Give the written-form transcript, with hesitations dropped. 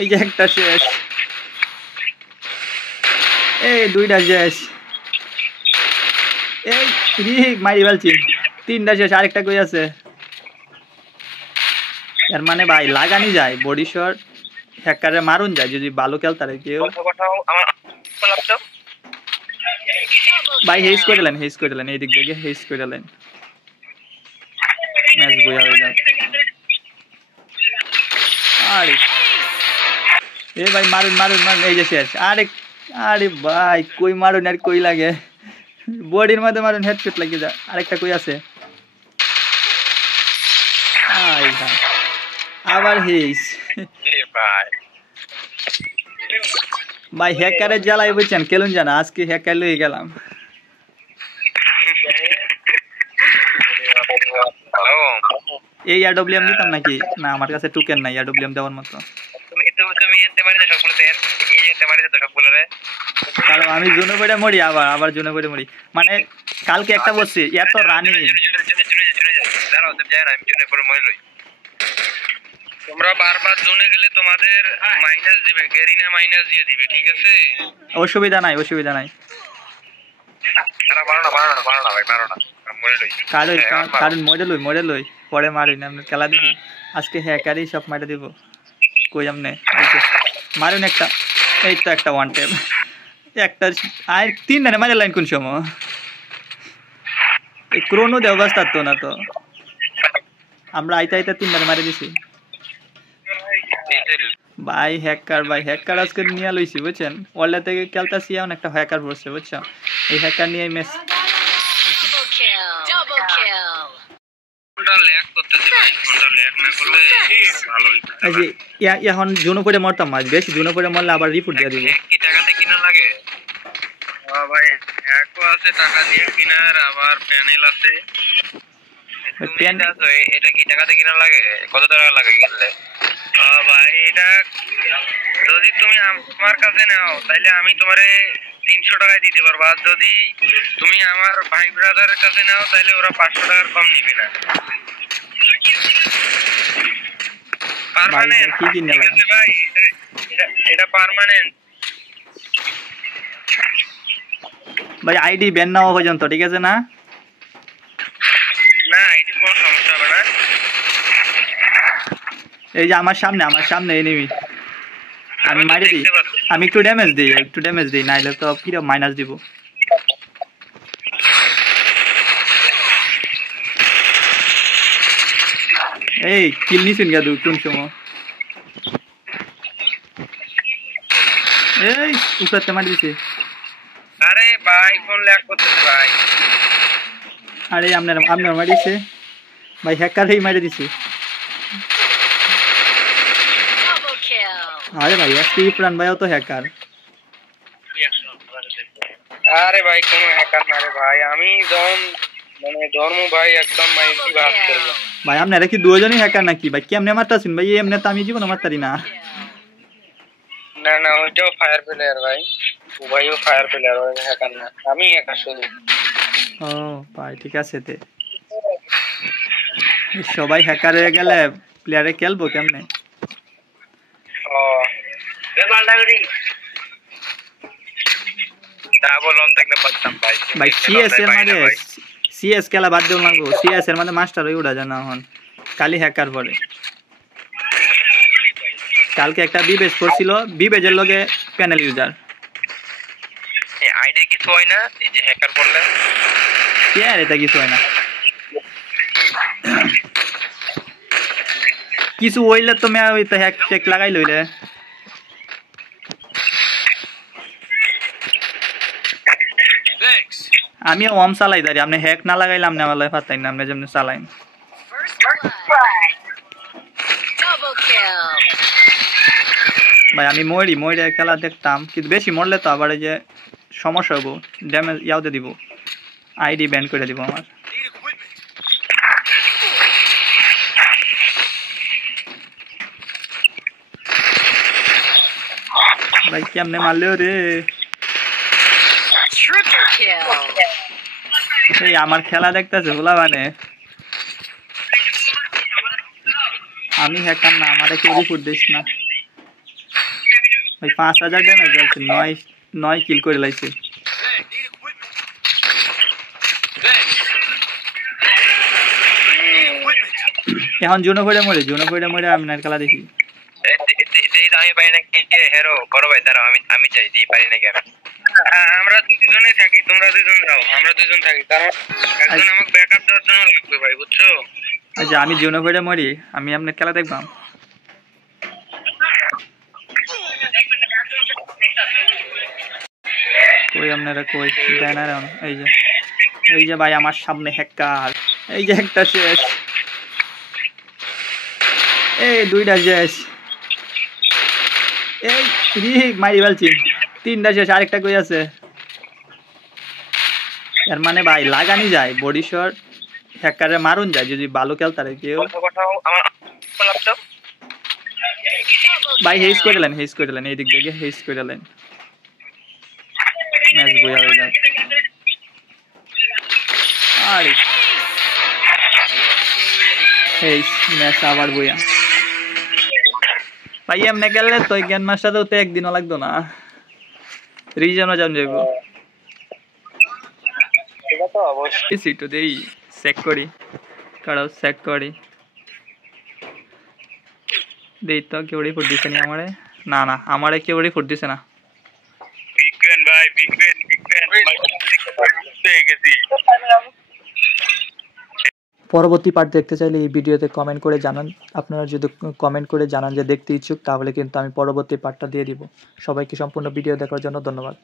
এই যে একটা শেষ, এই দুইটা শেষ, এই মারি ফেলছি, তিনটা শেষ, আরেকটা কই আছে? এর মানে ভাই লাগানি যায় বডি শট, হ্যাকারে মারুন যায় যদি ভালো খেলতারে কেউ। ভাই হেস করে দিলেন এই দিক থেকে হেস করে দিলেন, ম্যাচ বইয়া হয়ে যাবে। আরে এ ভাই মারুন, এই যে শেষ। আরে ভাই কই মারুন আর কই লাগে, বডির মধ্যে মারুন, হেডশট লাগিয়ে যা। আরেকটা কই আছে? আবার হেস ভাই হ্যাকারের জ্বালাই বুঝছেন, কেলুন জানা আজকে হ্যাকার লয়ে গেলাম। এই AWM দিতাম নাকি? না আমার কাছে টোকেন নাই AWM দেওয়ার মতো। কারণ আমি জোনে পড়ে মরি, আবার জোনে পড়ে মরি। মানে কালকে একটা বসছি এত রানি, তোমরা বারবার জোনে গেলে তোমাদের মাইনাস দিবে, গেরিনা মাইনাস দিয়ে দিবে, ঠিক আছে? অসুবিধা নাই। কারণ মরে লই পরে মারি না, খেলা দিবি আজকে হ্যাকারই সব মারা দিব। কই আমনে মারুন একটা, এই তো একটা ওয়ান ট্যাপ, একটা আর তিন রানে মারে লাইন কোন সময় এই ক্রোনো দে অবস্থা তো না, তো আমরা আইতা তিন রানে মারে দিছি। ভাই হ্যাকার আজকে নিয়ে লইছি বুঝছেন, ওয়ার্ল্ড থেকে খেলতাছি, এমন একটা হ্যাকার পড়ছে বুঝছো, এই হ্যাকার নিয়ে ম্যাচ এখন জোনো করে মরতাম, মাছ বেশি জোনো করে মরলে আবার রিপোর্ট দিয়ে দিব। কি টাকাতে কিনা লাগে ভাই? হ্যাকও আছে টাকা দিয়ে কিনার, আবার প্যানেল আছে। এটা কি টাকাতে কিনা লাগে? কত টাকা লাগে কিনলে? ভাই এটা যদি তুমি আমার কাছে নাও তাহলে আমি তোমারে 300 টাকায় দিতে পারবো, আর যদি তুমি আমার ভাই ব্রাদারের কাছে নাও তাহলে ওরা 500 টাকার কম নিবে না। পার্মানেন্ট ভাই, এটা পার্মানেন্ট ভাই। আইডি ব্যান না হওয়া পর্যন্ত ঠিক আছে না? না আইডি কোনো সমস্যা হবে না। এই যে আমার সামনে এনিমি, আমি মারি দিই, আমি একটু ড্যামেজ দিই নাইলে তো ফিরে মাইনাস দিব। এই কিল নিছেন গাদু কোন সময়? এই উপরতে মারি দিছে। আরে ভাই ফোন ল্যাগ করতেছে ভাই। আরে আপনার মারিছে ভাই, হ্যাকারই মারি দিছে। আরে ভাই প্রাণ ভাইও তো হ্যাকার। আরে ভাই কোনো হ্যাকার না রে ভাই, আমি যখন মানে ধর্ম ভাই একদম মাইকি ভাব করব ভাই। আপনারা কি দুজনই হ্যাকার নাকি ভাই? কেমনে মারতাছেন ভাই? এমনি তো আমি জীবনে মারতারি না। না ওইটাও ফায়ার প্লেয়ার ভাই, ও ভাইও ফায়ার প্লেয়ার, ওই হ্যাকার না, আমি হ্যাকার শুধু। ও ভাই ঠিক আছে, তে সবাই হ্যাকার হয়ে গেলে প্লেয়ারে খেলবো কেমনে? ও ভাই সিএস খেলা বাদ দেব লাগবো, সিএস এর মধ্যে মাস্টার ওই উড়া জানা হন কালি হ্যাকার পরে। কালকে একটা বিবেজ করছিল, বিবেজের লগে প্যানেল ইউজার। এই আইডি কিছু হয় না, এই যে হ্যাকার করলে কি আর এটা কিছু হয় না, কিছু হইলে তুমি ওই তো হ্যাক চেক লাগাই লইলে। আমি ওম চালাই দাঁড়ি, আপনি হ্যাক না লাগাইলে আপনি আমার পাতাই না, আপনি যেমনি চালাইন। ভাই আমি মরি খেলা দেখতাম, কিন্তু বেশি মরলে তো আবার এই যে সমস্যা হবো, ড্যামেজ ইয়াওতে দিব, আইডি ব্যান করে দিব আমার। ভাই কেমনে মারলে রে? এই আমার খেলা দেখতেছে বলা, মানে আমি হ্যাকার না, আমার কেউ রিপোর্ট দিস না। ভাই 5000 ড্যামেজ আছে, 9 কিল করে লাইছে। এখন জুনো ফইরা মরে আমি না খেলা দেখি। আমি পারি না কি হেরো বড় ভাই দাঁড়াও, আমি চাই দিই পারি না কেন। আমরা দুজনে থাকি, তোমরা দুজন যাও, আমরা দুজন থাকি, কারণ একজন আমাকে ব্যাকআপ দেওয়ার জন্য লাগবে ভাই, বুঝছো? আচ্ছা আমি জুনো ফইরা মরি, আমি আপনার খেলা দেখবাম। কই আপনারা কই দেন আর এই যে ভাই আমার সামনে হ্যাকার, এই যে একটা শেষ, এই দুইটা শেষ, এই রিক মারি ফেলছি, 3টা শেষ, আরেকটা কই আছে? এর মানে ভাই লাগানি যায় বডি শট, হ্যাকারে মারুন যায় যদি ভালো খেলতারে কেউ। ভাই হেজ করে দিলেন এই দিক থেকে হেজ করে দিলেন, ম্যাচ বইয়া হয়ে যাক। আরে এই ম্যাচ আবার বইয়া ভাই এমনি খেললে তো জ্ঞান মাস্টার তো একদিনও লাগতো না, রিজনও যান যাবো। সিটু দেই চেক করি, কারাও চেক করি দেই তো কেউ রিপোর্ট দিছে নি আমারে? না না আমারে কেউ রিপোর্ট দিছে না। বিগবেন ভাই, বিগবেন গেছি। পরবর্তী পার্ট দেখতে চাইলে এই ভিডিওতে কমেন্ট করে জানান। আপনারা যদি কমেন্ট করে জানান যে দেখতে ইচ্ছুক, তাহলে কিন্তু আমি পরবর্তী পার্টটা দিয়ে দিব। সবাইকে সম্পূর্ণ ভিডিও দেখার জন্য ধন্যবাদ।